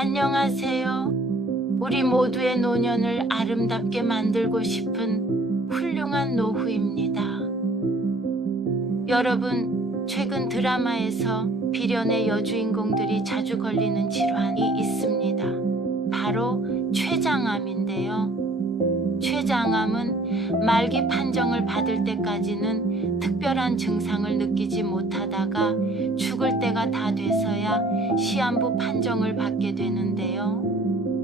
안녕하세요. 우리 모두의 노년을 아름답게 만들고 싶은 훌륭한 노후입니다. 여러분, 최근 드라마에서 비련의 여주인공들이 자주 걸리는 질환이 있습니다. 바로 췌장암인데요. 췌장암은 말기 판정을 받을 때까지는 특별한 증상을 느끼지 못하다가 죽을 때가 다 돼서야 시한부 판정을 받게 되는데요.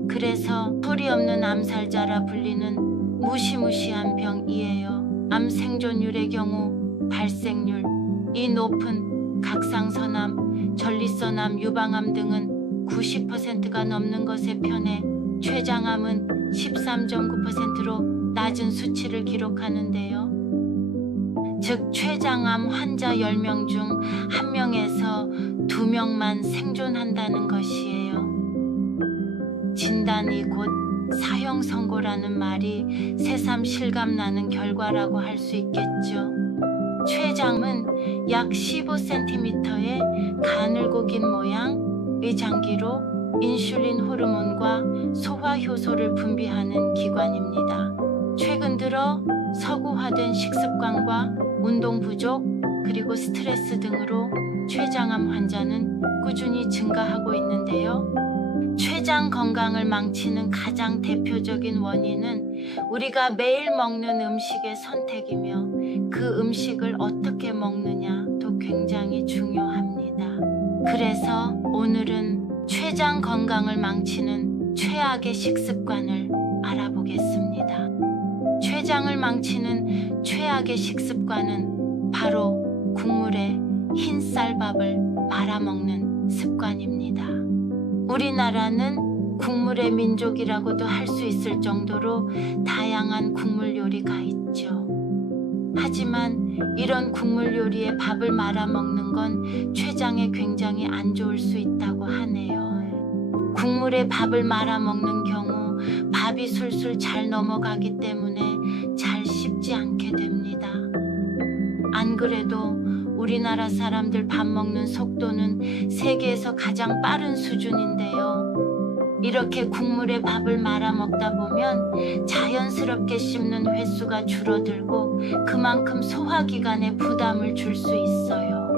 그래서 소리 없는 암살자라 불리는 무시무시한 병이에요. 암 생존율의 경우 발생률, 이 높은 각상선암, 전립선암, 유방암 등은 90%가 넘는 것에 편해 췌장암은 13.9%로 낮은 수치를 기록하는데요. 즉 췌장암 환자 10명 중 1명에서 2명만 생존한다는 것이에요. 진단이 곧 사형 선고라는 말이 새삼 실감나는 결과라고 할 수 있겠죠. 췌장은 약 15cm의 가늘고 긴 모양의 장기로 인슐린 호르몬과 소화 효소를 분비하는 기관입니다. 최근 들어 서구화된 식습관과 운동 부족 그리고 스트레스 등으로 췌장암 환자는 꾸준히 증가하고 있는데요. 췌장 건강을 망치는 가장 대표적인 원인은 우리가 매일 먹는 음식의 선택이며 그 음식을 어떻게 먹느냐도 굉장히 중요합니다. 그래서 오늘은 췌장 건강을 망치는 최악의 식습관을 알아보겠습니다. 췌장을 망치는 최악의 식습관은 바로 국물에 흰 쌀밥을 말아먹는 습관입니다. 우리나라는 국물의 민족이라고도 할 수 있을 정도로 다양한 국물 요리가 있죠. 하지만 이런 국물 요리에 밥을 말아 먹는 건 췌장에 굉장히 안 좋을 수 있다고 하네요. 국물에 밥을 말아 먹는 경우 밥이 술술 잘 넘어가기 때문에 잘 씹지 않게 됩니다. 안 그래도 우리나라 사람들 밥 먹는 속도는 세계에서 가장 빠른 수준인데요. 이렇게 국물에 밥을 말아 먹다 보면 자연스럽게 씹는 횟수가 줄어들고 그만큼 소화기관에 부담을 줄 수 있어요.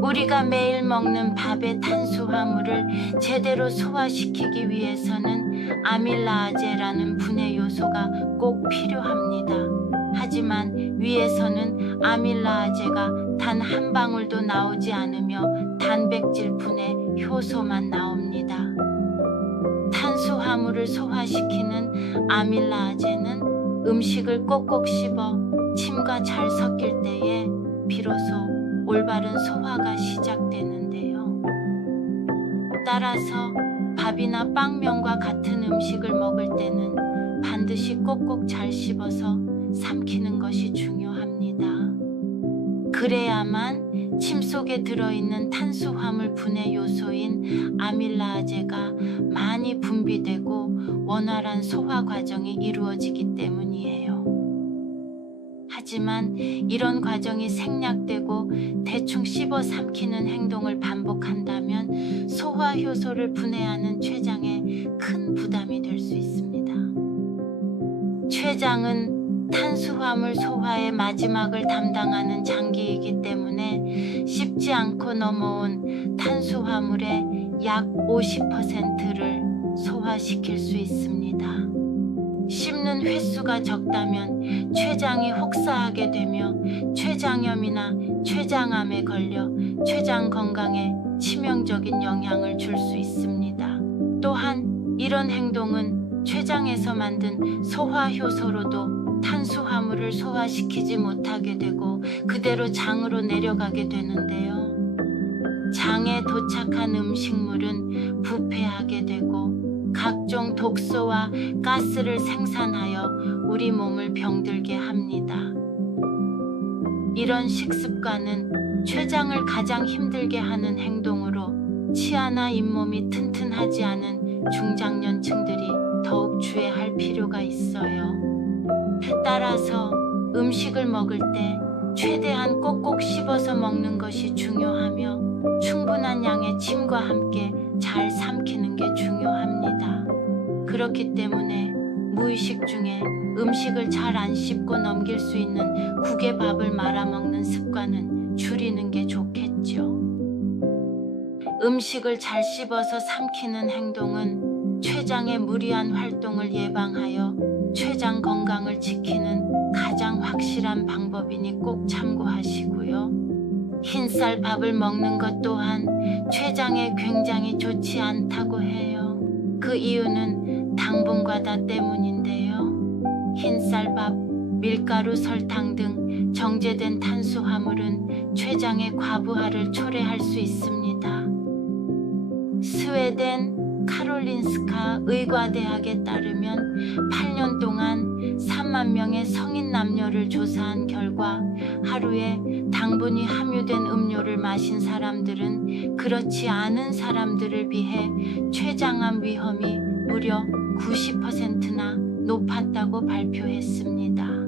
우리가 매일 먹는 밥의 탄수화물을 제대로 소화시키기 위해서는 아밀라아제라는 분해 요소가 꼭 필요합니다. 하지만 위에서는 아밀라아제가 단 한 방울도 나오지 않으며 단백질 분해 효소만 나옵니다. 탄수화물을 소화시키는 아밀라아제는 음식을 꼭꼭 씹어 침과 잘 섞일 때에 비로소 올바른 소화가 시작되는데요. 따라서 밥이나 빵면과 같은 음식을 먹을 때는 반드시 꼭꼭 잘 씹어서 삼키는 것이 중요합니다. 그래야만 침 속에 들어있는 탄수화물 분해 요소인 아밀라아제가 많이 분비되고 원활한 소화 과정이 이루어지기 때문이에요. 하지만 이런 과정이 생략되고 대충 씹어 삼키는 행동을 반복한다면 소화 효소를 분해하는 췌장에 큰 부담이 될 수 있습니다. 췌장은 탄수화물 소화의 마지막을 담당하는 장기이기 때문에 씹지 않고 넘어온 탄수화물의 약 50%를 소화시킬 수 있습니다. 씹는 횟수가 적다면 췌장이 혹사하게 되며 췌장염이나 췌장암에 걸려 췌장 건강에 치명적인 영향을 줄 수 있습니다. 또한 이런 행동은 췌장에서 만든 소화 효소로도 탄수화물을 소화시키지 못하게 되고 그대로 장으로 내려가게 되는데요. 장에 도착한 음식물은 부패하게 되고 각종 독소와 가스를 생산하여 우리 몸을 병들게 합니다. 이런 식습관은 췌장을 가장 힘들게 하는 행동으로 치아나 잇몸이 튼튼하지 않은 중장년층들이 더욱 주의할 필요가 있어요. 따라서 음식을 먹을 때 최대한 꼭꼭 씹어서 먹는 것이 중요하며 충분한 양의 침과 함께 잘 삼키는 게 중요합니다. 그렇기 때문에 무의식 중에 음식을 잘 안 씹고 넘길 수 있는 국에 밥을 말아 먹는 습관은 줄이는 게 좋겠죠. 음식을 잘 씹어서 삼키는 행동은 췌장의 무리한 활동을 예방하여 췌장 건강을 지키는 가장 확실한 방법이니 꼭 참고하시고요. 흰쌀 밥을 먹는 것 또한 췌장에 굉장히 좋지 않다고 해요. 그 이유는 당분과 다 때문인데요. 흰쌀밥, 밀가루, 설탕 등 정제된 탄수화물은 췌장의 과부하를 초래할 수 있습니다. 스웨덴 카롤린스카 의과대학에 따르면 8년 동안 3만 명의 성인 남녀를 조사한 결과 하루에 당분이 함유된 음료를 마신 사람들은 그렇지 않은 사람들을 비해 췌장암 위험이 무려 90%나 높았다고 발표했습니다.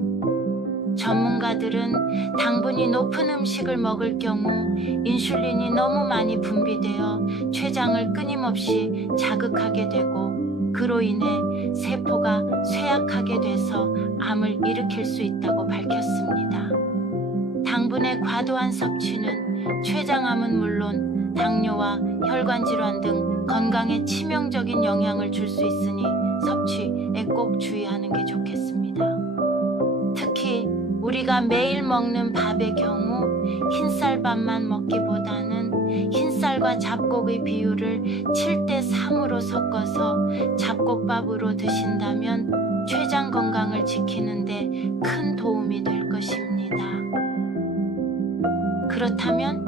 전문가들은 당분이 높은 음식을 먹을 경우 인슐린이 너무 많이 분비되어 췌장을 끊임없이 자극하게 되고 그로 인해 세포가 쇠약하게 돼서 암을 일으킬 수 있다고 밝혔습니다. 당분의 과도한 섭취는 췌장암은 물론 당뇨와 혈관 질환 등 건강에 치명적인 영향을 줄 수 있으니 섭취에 꼭 주의하는 게 좋겠습니다. 우리가 매일 먹는 밥의 경우 흰쌀밥만 먹기보다는 흰쌀과 잡곡의 비율을 7대 3으로 섞어서 잡곡밥으로 드신다면 췌장 건강을 지키는데 큰 도움이 될 것입니다. 그렇다면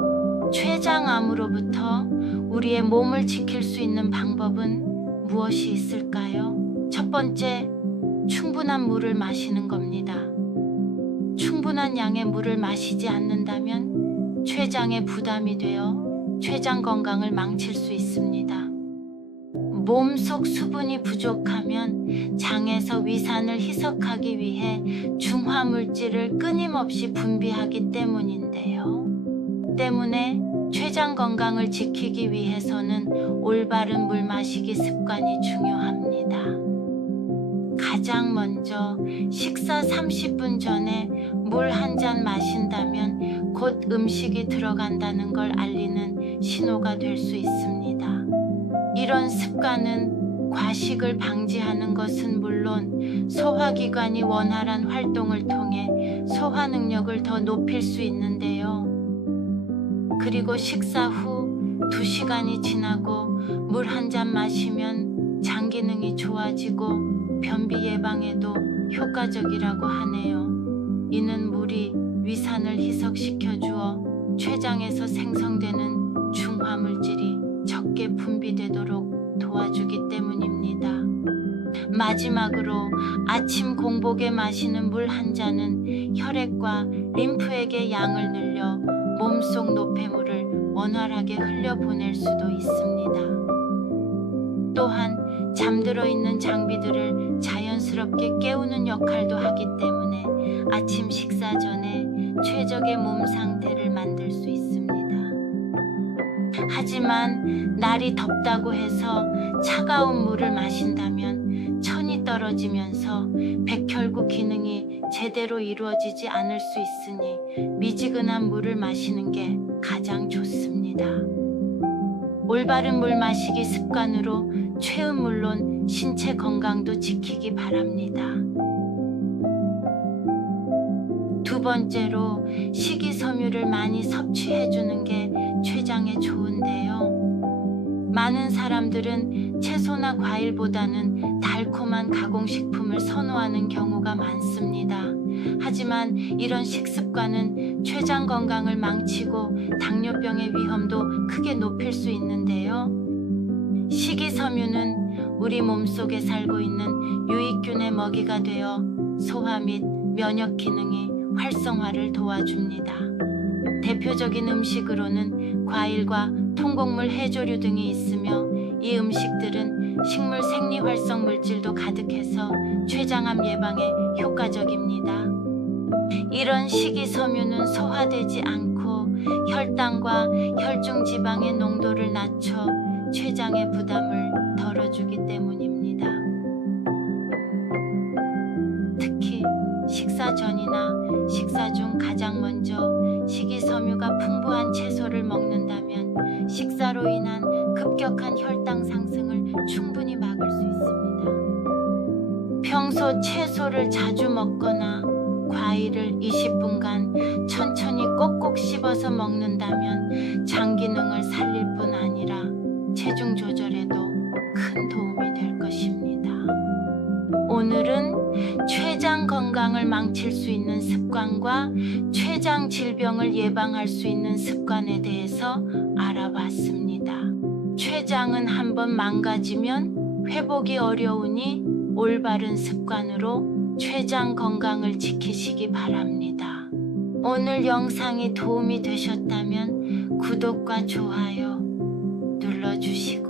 췌장암으로부터 우리의 몸을 지킬 수 있는 방법은 무엇이 있을까요? 첫 번째, 충분한 물을 마시는 겁니다. 충분한 양의 물을 마시지 않는다면 췌장에 부담이 되어 췌장 건강을 망칠 수 있습니다. 몸속 수분이 부족하면 장에서 위산을 희석하기 위해 중화 물질을 끊임없이 분비하기 때문인데요. 때문에 췌장 건강을 지키기 위해서는 올바른 물 마시기 습관이 중요합니다. 가장 먼저 식사 30분 전에 물 한 잔 마신다면 곧 음식이 들어간다는 걸 알리는 신호가 될 수 있습니다. 이런 습관은 과식을 방지하는 것은 물론 소화기관이 원활한 활동을 통해 소화 능력을 더 높일 수 있는데요. 그리고 식사 후 2시간이 지나고 물 한 잔 마시면 장 기능이 좋아지고 예방에도 효과적이라고 하네요. 이는 물이 위산을 희석시켜 주어 췌장에서 생성되는 중화 물질이 적게 분비되도록 도와주기 때문입니다. 마지막으로 아침 공복에 마시는 물 한 잔은 혈액과 림프액의 양을 늘려 몸속 노폐물을 원활하게 흘려보낼 수도 있습니다. 또한 잠들어 있는 장비들을 자연스럽게 깨우는 역할도 하기 때문에 아침 식사 전에 최적의 몸 상태를 만들 수 있습니다. 하지만 날이 덥다고 해서 차가운 물을 마신다면 천이 떨어지면서 백혈구 기능이 제대로 이루어지지 않을 수 있으니 미지근한 물을 마시는 게 가장 좋습니다. 올바른 물 마시기 습관으로 체은 물론 신체 건강도 지키기 바랍니다. 두 번째로 식이섬유를 많이 섭취해 주는 게 췌장에 좋은데요. 많은 사람들은 채소나 과일보다는 달콤한 가공식품을 선호하는 경우가 많습니다. 하지만 이런 식습관은 췌장 건강을 망치고 당뇨병의 위험도 크게 높일 수 있는데요. 식이섬유는 우리 몸속에 살고 있는 유익균의 먹이가 되어 소화 및 면역 기능이 활성화를 도와줍니다. 대표적인 음식으로는 과일과 통곡물 해조류 등이 있으며 이 음식들은 식물 생리 활성 물질도 가득해서 췌장암 예방에 효과적입니다. 이런 식이섬유는 소화되지 않고 혈당과 혈중 지방의 농도를 낮춰 췌장의 부담을 덜어주기 때문입니다. 특히 식사 전이나 식사 중 가장 먼저 식이섬유가 풍부한 채소를 먹는다면 식사로 인한 급격한 혈당 상승을 충분히 막을 수 있습니다. 평소 채소를 자주 먹거나 과일을 20분간 천천히 꼭꼭 씹어서 먹는다면 장 기능을 살릴 뿐 체중 조절에도 큰 도움이 될 것입니다. 오늘은 췌장 건강을 망칠 수 있는 습관과 췌장 질병을 예방할 수 있는 습관에 대해서 알아봤습니다. 췌장은 한번 망가지면 회복이 어려우니 올바른 습관으로 췌장 건강을 지키시기 바랍니다. 오늘 영상이 도움이 되셨다면 구독과 좋아요 눌러주시고